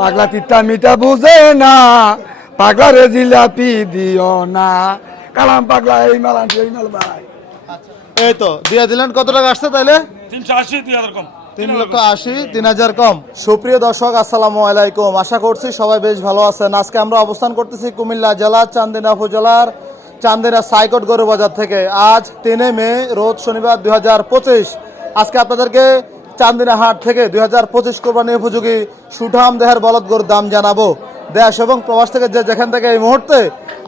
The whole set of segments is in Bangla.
পাগলা তিতা মিটা বুঝে না পাগলা রে জিলাপি দিও না। কালাম পাগলা এই মাল আনছি এই মাল ভাই। এই তো দিয়ে দিলেন কত টাকা আসছে তাইলে? তিনশো আশি দুই হাজার কম। তিন লক্ষ আশি তিন হাজার কম। সুপ্রিয় দর্শক আসসালামু আলাইকুম। আশা করছি সবাই বেশ ভালো আছেন। আজকে আমরা অবস্থান করতেছি কুমিল্লা জেলার চান্দিনা উপজেলার চান্দিনা সাইকট গরু বাজার থেকে। আজ তিনে মে রোজ শনিবার দুই হাজার পঁচিশ। আজকে আপনাদেরকে চান্দিনা হাট থেকে দুই হাজার পঁচিশ কোরবানি উপযোগী সুঠাম দেহের বলদ গরুর দাম জানাব। দেশ এবং প্রবাস থেকে যে যেখান থেকে এই মুহূর্তে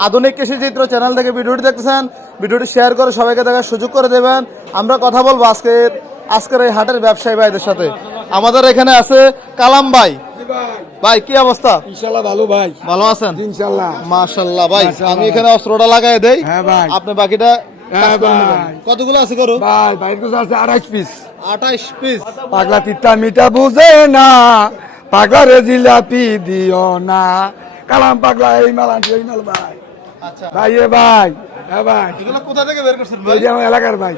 আধুনিক কৃষি চিত্র চ্যানেল থেকে ভিডিওটি দেখতেছেন ভিডিওটি শেয়ার করে সবাইকে দেখার সুযোগ করে দেবেন। আমরা কথা বলব আজকের আজকের এই হাটের ব্যবসায়ী ভাইদের সাথে। আমাদের এখানে আছে কালাম ভাই। ভাই। কি অবস্থা? ভালো ভাই। ভালো আছেন? ইনশাল্লাহ মাশাল্লাহ ভাই মাশাআল্লাহ। আমি এখানে অস্ত্রটা লাগাই দেই। হ্যাঁ ভাই। আপনি বাকিটা হ্যাঁ কতগুলো আছে গরু? ভাই ভাই কিছু আছে আড়াইশ পিস। আঠাইশ পিস। পাগলা তিতা মিটা বুঝে না পাগলা রে জিলাপি দিও না। কালাম পাগলা এই মাল এই মাল ভাই। আচ্ছা। ভাই এ ভাই হ্যাঁ ভাই। এগুলো কোথা থেকে বের করছেন ভাই? আমার এলাকার ভাই।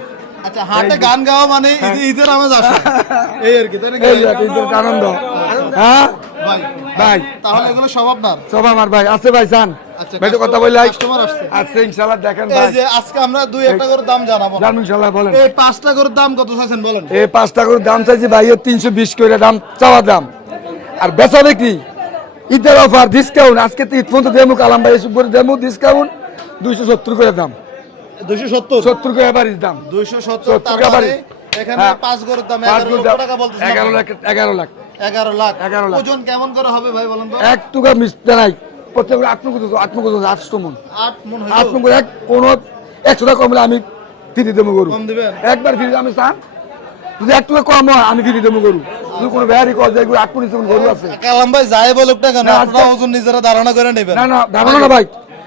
আচ্ছা হাটে গান গাওয়া মানে ঈদ- ঈদের আমেজ আসে। এই আর কি তাই? এই আনন্দ। হ্যাঁ? ভাই ভাই। তাহলে এগুলো সব আপনার? সব আমার ভাই। আছে ভাই চান আচ্ছা, ভাই কথা বললে customer আসছে। আছে ইনশাল্লাহ দেখেন এই যে আজকে আমরা দুই একটা করে দাম জানাব। জান ইনশাল্লাহ বলেন। এই পাঁচটা করে দাম কত চাইছেন বলেন? এই পাঁচটা করে দাম চাইছি ভাই তিনশো বিশ করে দাম চাওয়া দাম। আর বেচা বিক্রি ঈদের অফার ডিসকাউন্ট আজকে তো ঈদ পর্যন্ত দেমু কালাম ভাই এসব করে দেমু ডিসকাউন্ট দুইশো সত্তর করে দাম। দুইশো সত্তর? সত্তর করে এবার দাম। দুইশো সত্তর সত্তর তার টাকা মানে বাড়ি। এখানে হ্যাঁ। পাঁচ গরুর দাম পাঁচ এগারো গুণ লক্ষ দাম, টাকা বলতেছেন এগারো। লাখ এগারো লাখ। এগারো লাখ। এগারো লাখ। ওজন কেমন করে হবে ভাই বলেন তো? এক টুকা নাই। প্রত্যেক আত্মকুজ আত্মকুজ আটশো মন। আট মন আত্মকুজ এক কোনো একশো টাকা কমলে আমি ফিরি দেবো গরু। একবার ফিরি আমি চান। যদি এক টাকা কম হয় আমি ফিরি দেবো গরু। যদি কোনো ভ্যারি কর যায় আট গরু আছে। কালাম ভাই বলুক না ওজন নিজেরা ধারণা করে নেবেন। না না ধারণা না ভাই।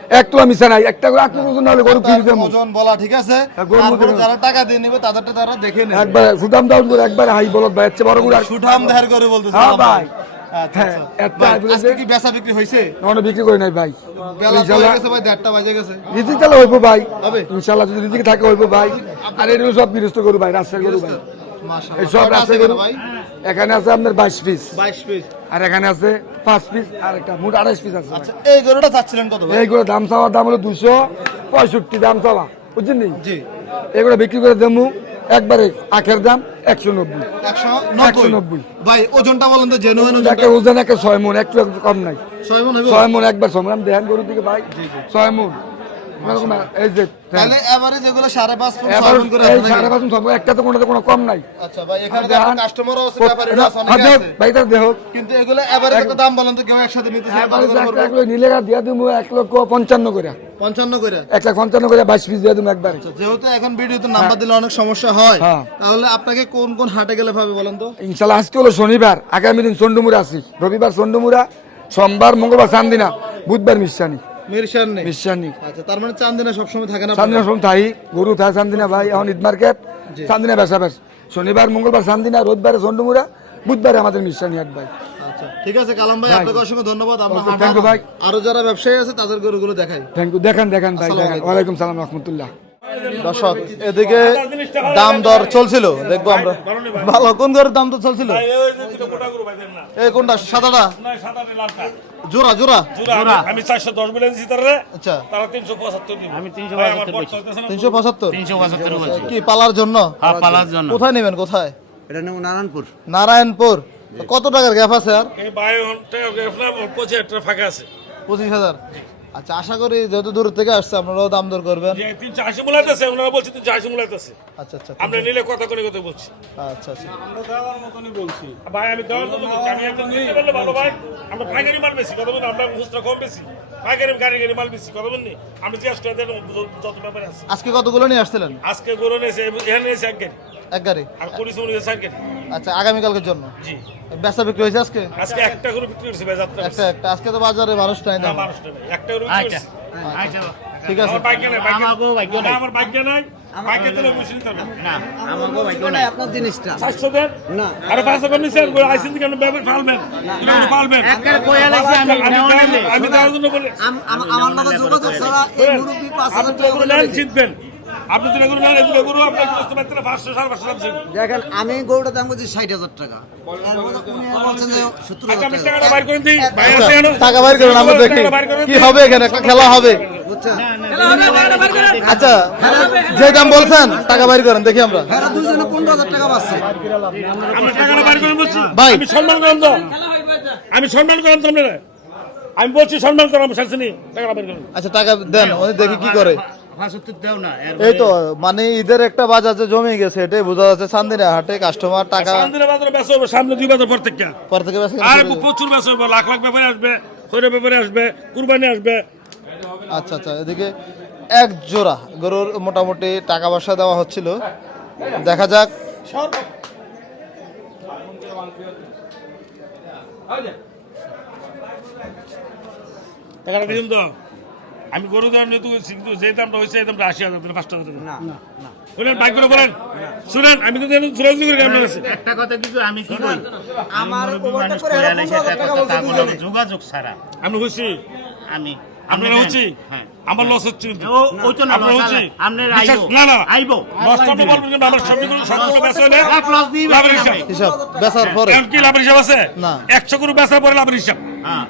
এক টাকা মিশা নাই একটা করে আট ওজন না হলে গরু ফিরি দেবো ওজন বলা ঠিক আছে। হ্যাঁ, তারপরে যারা টাকা দিয়ে নিবে তাদেরটা তারা দেখে নেবে। একবার সুদাম দাউন করে একবার হাই বলত ভাই হচ্ছে বড় আর সুঠাম দেহের করে বলতেছে হ্যাঁ ভাই। আচ্ছা হ্যাঁ, আচ্ছা। একটা? আজকে কি বেচা বিক্রি হয়েছে? বিক্রি করে নাই ভাই। বেলা তো গেছে ভাই দেড়টা বাজে গেছে। রিজিক তাহলে হইব ভাই। হবে? যদি রিজিক থাকে হইব ভাই। আর সব গৃহস্থ ভাই রাজশাহী গরু ভাই। এই সব কয়টা আছে রাজশাহী এখানে গরু ভাই? এখানে আছে আপনার বাইশ পিস। 22 পিস। আর এখানে আছে পাঁচ পিস আর একটা মোট আড়াইশ পিস আছে। আচ্ছা এই গরুটা চাচ্ছিলেন কত ভাই? এইগুলো দাম চাওয়ার দাম হলো দুশো পঁয়ষট্টি দাম চাওয়া। বুঝছেন জি। এগুলো বিক্রি করে দেবো একবারে আখের দাম একশো নব্বই। একশো একশো নব্বই। ভাই ওজনটা বলেন তো জেনুইন ওজনটা। একে ওজন একে ছয় মন একটু একটু কম নাই। ছয় মন ছয় মন একবার সংগ্রাম দেখান গরুর দিকে ভাই। ছয় মন। এই যে তাহলে এবারে যেগুলো সাড়ে পাঁচ ফুট এবার ছয় করে এই আছে নাকি? সাড়ে পাঁচ মণ একটা তো কোনোটা কোনো কম নাই। আচ্ছা ভাই এখানে তো দেখান। আপনার কাস্টমারও আছে ব্যাপারী আছে অনেকে আছে। ভাই তার দেহ কিন্তু এগুলো এবারে কত দাম বলেন তো কেউ একসাথে নিতে চায় এবারে এক লোক নিলে দিয়া দিমু এক লক্ষ পঞ্চান্ন করে। পঞ্চান্ন করে? এক লাখ পঞ্চান্ন করে বাইশ পিস দিয়ে দিমু একবারে। যেহেতু এখন ভিডিওতে নাম্বার দিলে অনেক সমস্যা হয় হ্যাঁ। তাহলে আপনাকে কোন কোন হাটে গেলে পাবে বলেন তো? ইনশাল্লাহ আজকে হলো শনিবার আগামী দিন চন্ডমুড়া আছি রবিবার চন্ডমুড়া সোমবার মঙ্গলবার চান্দিনা বুধবার মিশানি নেই? আচ্ছা তার মানে চান্দিনা সবসময় থাকে না চান্দিনা সোম থাই গরু থাই চান্দিনা ভাই এখন ঈদ মার্কেট। চান্দিনা বেসা বেস শনিবার মঙ্গলবার চান্দিনা রোববারে চন্ডমুড়া বুধবারে আমাদের মিশানি এক ভাই। আচ্ছা ঠিক আছে কালাম ভাই। আপনাকে অসংখ্য ধন্যবাদ। আমরা থ্যাংক হাট ভাই। আরও যারা ব্যবসায়ী আছে তাদের গরুগুলো দেখাই। থ্যাংক ইউ দেখেন দেখেন ভাই ওয়ালাইকুম সালাম রহমতুল্লাহ। দর্শক এদিকে দাম দর চলছিল দেখব আমরা। ভালো কোন গরুর দাম তো চলছিল? এই কোনটা সাদাটা? জোড়া জোড়া? আমি চারশো দশ বলে দিচ্ছি তারা। আচ্ছা। তারা তিনশো পঁচাত্তর আমি 375 আমার বর বলছি। চলতেছে না। তিনশো পঁচাত্তর? তিনশো পঁচাত্তর কি পালার জন্য? হ্যাঁ পালার জন্য। কোথায় নেবেন কোথায়? এটা নেব নারায়ণপুর। নারায়ণপুর। কত টাকার গ্যাপ আছে আর? এই বায়ু ঘণ্টা পঁচিশ ফাঁকা আছে। পঁচিশ হাজার। আচ্ছা আশা করি যত দূর থেকে আসছে আপনারাও দাম দর করবেন। যে তিনশো আশি মূলাইতেছে ওনারা বলছে তিনশো আশি মূলাইতেছে। আচ্ছা আচ্ছা আমরা নিলে কথা করে কথা বলছি। আচ্ছা আচ্ছা। ভাই আমি দেওয়ার জন্য বলছি। আমি একদম নিতে পারলে ভালো ভাই। আমরা পাইকারি মাল বেশি কথা বলি আমরা খুচরা কম বেশি। পাইকারি গাড়ি গাড়ি মাল বেশি কথা বলি আমি জিজ্ঞাসা করে দেখুন যত ব্যাপারে আছে। আজকে কতগুলো নিয়ে আসছিলেন? আজকে গরু নিয়েছে এখানে নিয়েছে এক গাড়ি। এক গাড়ি। আর করিস উনি চার গাড়ি। আচ্ছা আগামীকালকের জন্য? জি। বেচা বিক্রি হয়েছে আজকে? আজকে একটা গরু বিক্রি ভাই যাত্রা একটা একটা। আজকে তো বাজারে মানুষ নাই না? মানুষ নেই। একটা গরু বিক্রি আচ্ছা আচ্ছা। ঠিক আছে। আমার বাইক নাই বাইক ভাগ্য নাই। আমার বাইক নাই। বাইকে দিলে না আমাকেও ভাগ্য নাই। আপনার জিনিসটা। চারশো দেন। না। আরে পাঁচশো কম নিচ্ছেন আইসেন কেন? ব্যাপার ফালবেন কিলো ফালবেন একবারে কইয়া লাগছে আমি আমি দেওয়ার জন্য বলি আম- আম- আমার মতো যোগাযোগ ছাড়া এই হাজার আপনি টাকা করে। জিতবেন। আপনি দুটো গরু নেন দুটো গরু আপনার বুঝতে পারছেন না পাঁচশো সাড়ে পাঁচশো দাম দেখেন আমি গরুটার দাম করছি ষাট হাজার টাকা। উনি বলছেন যে সত্তর আচ্ছা টাকা। বাইর করে দিই। ভাই আচ্ছা, করেন আমরা দেখি। কি হবে এখানে? খেলা হবে। আচ্ছা যে দাম বলছেন টাকা বাইর করেন দেখি আমরা। দুজনে হাজার টাকা পাচ্ছে। আমরা টাকাটা বাইর করে বলছি। ভাই। আমি সম্মান করলাম তো। আমি সম্মান করলাম তো আপনারা। আমি বলছি সম্মান টাকাটা আচ্ছা টাকা দেন উনি দেখি কি করে। এই তো মানে ঈদের একটা বাজার যে জমে গেছে এটাই বোঝা যাচ্ছে চান্দিনা হাটে কাস্টমার টাকা সামনে বাজারে বেচা হবে সামনে দুই বাজার পর থেকে পর আর প্রচুর বেচা হবে লাখ লাখ ব্যাপারে আসবে খৈরে ব্যাপারে আসবে কুরবানি আসবে। আচ্ছা আচ্ছা এদিকে এক জোড়া গরুর মোটামুটি টাকা পয়সা দেওয়া হচ্ছিল। দেখা যাক। টাকাটা দিন তো? আমি গরু দাম নিয়ে তো কিন্তু যে দামটা হয়েছে এই দামটা আশি হাজার দিলে পাঁচটা হাজার না না বলেন বাইক করে বলেন। শুনেন আমি কিন্তু সুরাজ করে কেমন আছে একটা কথা কিন্তু আমি কি করি আমার ওভারটা করে করে এরকম আনাইছে হাজার একটা টাকা কথা, বলছে তার কোনো দুজনে। যোগাযোগ ছাড়া। আমি খুশি আমি আপনারা হ্যাঁ। আমার লস হচ্ছে ওই তো না আপনার হচ্ছে? আপনার আইবো। না না আইবো। লসটা আপনি বলবেন কিন্তু আমার সবগুলো সবগুলো বেচা হলে এক লস দিই লাভের হিসাব। হিসাব। বেচার পরে। কি লাভের হিসাব আছে? না। একশো গরু বেচার পরে লাভের হিসাব। হ্যাঁ।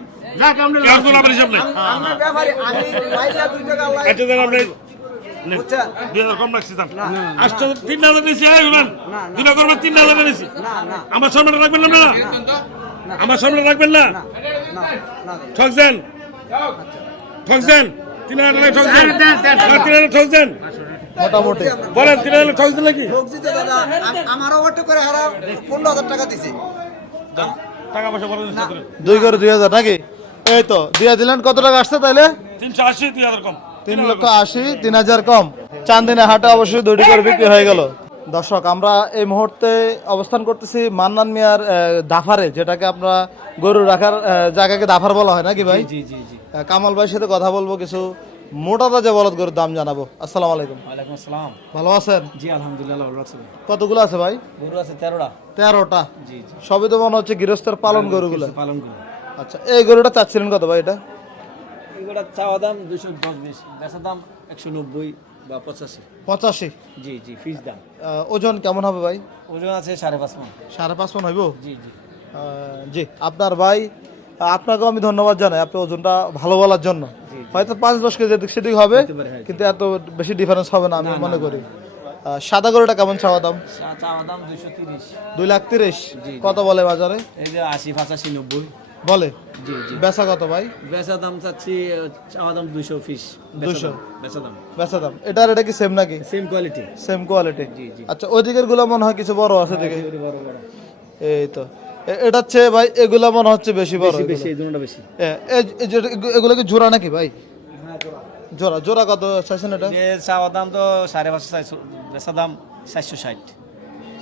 আমার সম্মান রাখবেন না? আমার সম্মান রাখবেন না? না না ঠকছেন ঠকছেন তিন হাজার ঠকছেন তিন হাজার ঠকছেন মোটামুটি। বলেন তিন হাজার ঠকছেন নাকি আমার ওভারটা করে হারা পনেরো হাজার টাকা দিছে। টাকা পয়সা দুই করে দুই হাজার নাকি? এই তো দিয়ে দিলেন কত টাকা আসছে তাইলে? তিনশো আশি দুই হাজার কম। তিন লক্ষ আশি তিন হাজার কম। চান্দিনা হাটে অবশ্যই দুইটি করে বিক্রি হয়ে গেল। দর্শক আমরা এই মুহূর্তে অবস্থান করতেছি মান্নান মিয়ার দাফারে যেটাকে আমরা গরু রাখার জায়গাকে দাফার বলা হয় নাকি ভাই? জি জি জি কামাল ভাইয়ের সাথে কথা বলব কিছু মোটা তাজা বলদ গরুর দাম জানাব। আসসালামু আলাইকুম। ওয়ালাইকুম আসসালাম। ভালো আছেন? জি আলহামদুলিল্লাহ ভালো কতগুলো আছে ভাই? গরু আছে তেরোটা। তেরোটা। জি জি। সবই তো মনে হচ্ছে গৃহস্থের পালন গরুগুলো। পালন করি আচ্ছা এই গরুটা চাচ্ছিলেন কত ভাই এটা? এগুলো চাওয়া দাম দুশো দশ বিশ বেচা দাম একশো নব্বই বা পঁচাশি। পঁচাশি? জি জি ফিস দাম। ওজন কেমন হবে ভাই? ওজন আছে সাড়ে পাঁচ মন। সাড়ে পাঁচ মন হইব? জি জি। জি আপনার ভাই আপনাকেও আমি ধন্যবাদ জানাই আপনি ওজনটা ভালো বলার জন্য। হয়তো পাঁচ দশ কেজি এদিক সেদিক হবে। কিন্তু এত বেশি ডিফারেন্স হবে না আমি মনে করি। সাদা গরুটা কেমন চাওয়া দাম? চাওয়া দাম দুশো তিরিশ। দুই লাখ তিরিশ। কত বলে বাজারে? এই যে আশি পঁচাশি নব্বই। বলে? জি জি। বেচা কত ভাই? বেচা দাম চাচ্ছি চাওয়া দাম দুশো ফিস 200 বেচা দাম। বেচা দাম। এটার এটা কি সেম নাকি? Same quality same quality. আচ্ছা ওই দিকেরগুলো মনে হয় কিছু বড় আছে বড় বড়। এই তো। এটা হচ্ছে ভাই এগুলা মনে হচ্ছে বেশি বড় বেশি এই দুটোটা বেশি। এ- এই- এই যে- এগুলো কি জোড়া নাকি ভাই? জোড়া। জোড়া কত চাইছেন এটা? চাওয়া দাম তো সাড়ে পাঁচশো চারশো বেচা দাম চারশো ষাট।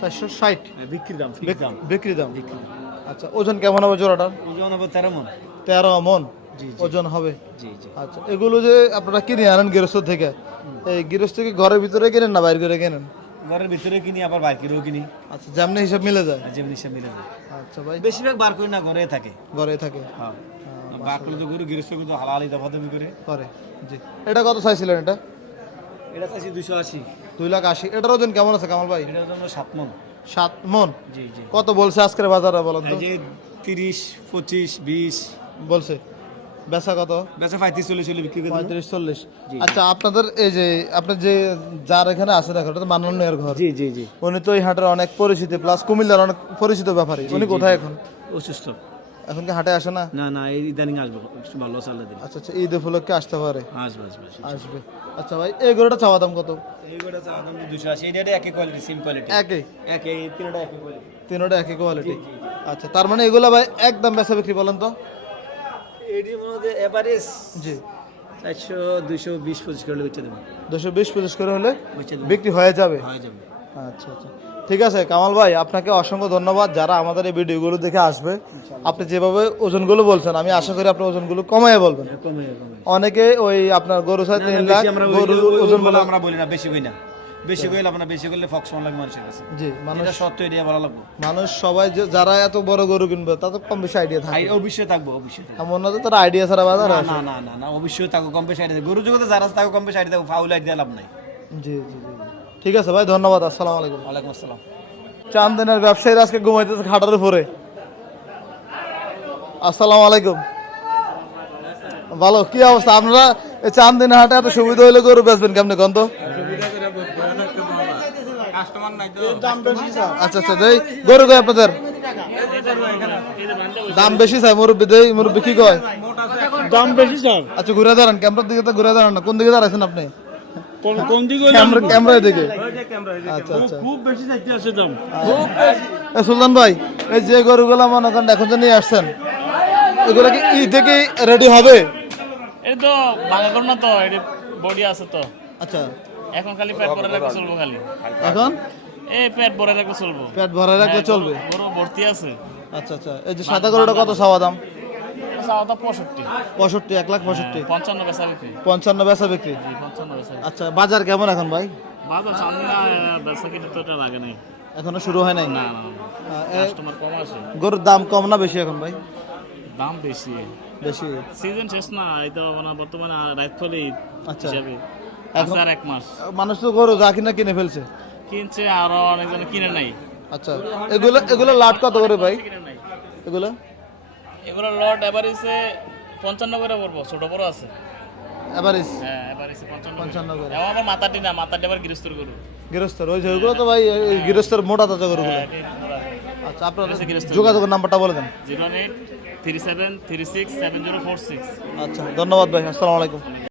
চারশো ষাট। বিক্রি দাম ফিক্স দাম। বিক্রি দাম। আচ্ছা ওজন কেমন হবে জোড়াটার? ওজন হবে তেরো মন। তেরো মন। ওজন হবে? জি জি। আচ্ছা এগুলো যে আপনারা কিনে আনেন গৃহস্থ থেকে এই গৃহস্থ কি ঘরের ভিতরে কিনেন না বাইরে করে কিনেন? ঘরের ভিতরে কিনি আবার বাইকেরও কিনি। আচ্ছা যেমনি হিসাব মিলে যায়। যেমনি সে মিলে যায়। আচ্ছা ভাই। বেশিরভাগ বার করি না ঘরে থাকে। ঘরে থাকে। হ্যাঁ। বার করলে তো গরু গৃহস্থ কিন্তু হালালি দফা করে। করে জি। এটা কত চাইছিলেন এটা? এটা চাইছি দুশো আশি। দুই লাখ আশি। এটার ওজন কেমন আছে কামাল ভাই? এটার জন্য সাত মন। সাত মন? কত বলছে আজকের বাজারে বলেন যে তিরিশ পঁচিশ বিশ। বলছে। বেচা কত? বেচা পঁয়ত্রিশ চল্লিশ চল্লিশ বিক্রি। পঁয়ত্রিশ চল্লিশ। আচ্ছা আপনাদের এই যে আপনার যে যার এখানে আছে দেখো ওটা তো মাননীয়ের ঘর। জি জি জি। উনি তো এই হাটের অনেক পরিচিত প্লাস কুমিল্লার অনেক পরিচিত ব্যাপারী। উনি কোথায় এখন? অসুস্থ। এখন কি হাটে আসে না? না না এই ইদানিং আসব ভালো চাল্লা দিন। আচ্ছা আচ্ছা ঈদ উপলক্ষে আসতে পারে। আসব আসব আসব। আসবে। আচ্ছা ভাই এই গরুটা চাওয়া দাম কত? এইগুলো চাওয়া দাম দুশো আশি এটা একই কোয়ালিটি সেম কোয়ালিটি একই? একই এই তিনটা একই কোয়ালিটি তিনোটা একই কোয়ালিটি আচ্ছা তার মানে এগুলা ভাই একদম বেচা বিক্রি বলেন তো? এটির মধ্যে এভারেজ জি। চারশো দুইশো বিশ পঁচিশ করে বেচে দেবো। দুশো বিশ পঁচিশ করে হলে বিক্রি হয়ে যাবে। হয়ে যাবে। আচ্ছা আচ্ছা। ঠিক আছে কামাল ভাই আপনাকে অসংখ্য ধন্যবাদ যারা আমাদের এই ভিডিওগুলো দেখে আসবে। আপনি যেভাবে ওজনগুলো বলছেন আমি আশা করি আপনি ওজনগুলো কমাইয়ে বলবেন। কমে অনেকে ওই আপনার গরু সাথে তিন লাখ ওই ওজন বলে আমরা বলি না বেশি কই না। বেশি কইলে আপনার বেশি করলে ফক্স লাগে মানুষের কাছে। জি মানুষ সত্য এরিয়া ভালো লাগবে। মানুষ সবাই যারা এত বড় গরু কিনবে তাদের কম বেশি আইডিয়া থাকে। অবশ্যই থাকব অবশ্যই। এমন না যে তারা আইডিয়া ছাড়া বাজার না না না না অবশ্যই থাকো কম বেশি আইডিয়া গরু জগতে যারা তাকে কম বেশি আইডিয়া থাকো ফাউল আইডিয়া লাভ নাই। জি জি জি। ঠিক আছে ভাই ধন্যবাদ আসসালামু আলাইকুম। ওয়ালাইকুম আসসালাম। চান্দিনের ব্যবসায়ীরা আজকে ঘুমাইতেছে খাটার উপরে। আসসালামু আলাইকুম। ভালো কি অবস্থা? আপনারা এই চান্দিনা হাটে এত সুবিধা হইলে গরু বেচবেন কেমনি কন্ত? আচ্ছা আচ্ছা দেই গরু কয় আপনাদের? দাম বেশি চাই মুরব্বী দেই মুরব্বী কি কয়? দাম বেশি স্যার। আচ্ছা ঘুরে দাঁড়ান ক্যামেরার দিকে তো ঘুরে দাঁড়ান না। কোন দিকে দাঁড়াইছেন আপনি? কোন কোন দিকে ক্যামেরা ক্যামেরার দিকে। আচ্ছা আচ্ছা। খুব বেশি চাইতে আছে দাম। এ সুলতান ভাই এই যে গরুগুলা মনে করেন এখন যে নিয়ে আসছেন এগুলো কি ই থেকে রেডি হবে? এটা তো ভাঙা করো না তো এটা বডি আছে তো। আচ্ছা। এখন খালি পেট ভরে রাখলে চলবো খালি। এখন? এই পেট ভরে রাখলে চলবো। পেট ভরা রাখলে হ্যাঁ, চলবে? গরু ভর্তি আছে। আচ্ছা আচ্ছা। এই যে সাদা গরুটা কত চাওয়া দাম? পঁয়ষট্টি। এক লাখ পঁয়ষট্টি। পঞ্চান্ন বেচা বিক্রি। পঞ্চান্ন বেচা বিক্রি? পঞ্চান্ন বেচা। আচ্ছা বাজার কেমন এখন ভাই? বাজার বেচা কিনে তো লাগে নাই। এখনও শুরু হয় নাই? না গরুর দাম কম না বেশি এখন ভাই? দাম বেশি। বেশি। সিজন শেষ না এটা মানে বর্তমানে রাত ফলে আচ্ছা। আছে আর এক মাস। মানুষ তো গরু যা কিনা কিনে ফেলছে। কিনছে আরও অনেকজন কিনে নাই। আচ্ছা এগুলো এগুলো লাট কত করে ভাই? এগুলো? এগুলো লট এভারেজে পঞ্চান্ন করে পড়ব ছোট বড় আছে। এভারেজ? হ্যাঁ এভারেজে পঞ্চান্ন পঞ্চান্ন করে। এবার আমার মাথাটি না মাথাটি আবার গৃহস্থর গরু। গৃহস্থর ওই যে ওইগুলো তো ভাই গৃহস্থর মোটা তাজা গরুগুলো। আচ্ছা আপনার যোগাযোগের নাম্বারটা বলে দেন। Zero eight three seven three six seven zero four six. আচ্ছা ধন্যবাদ ভাই আসসালামু আলাইকুম।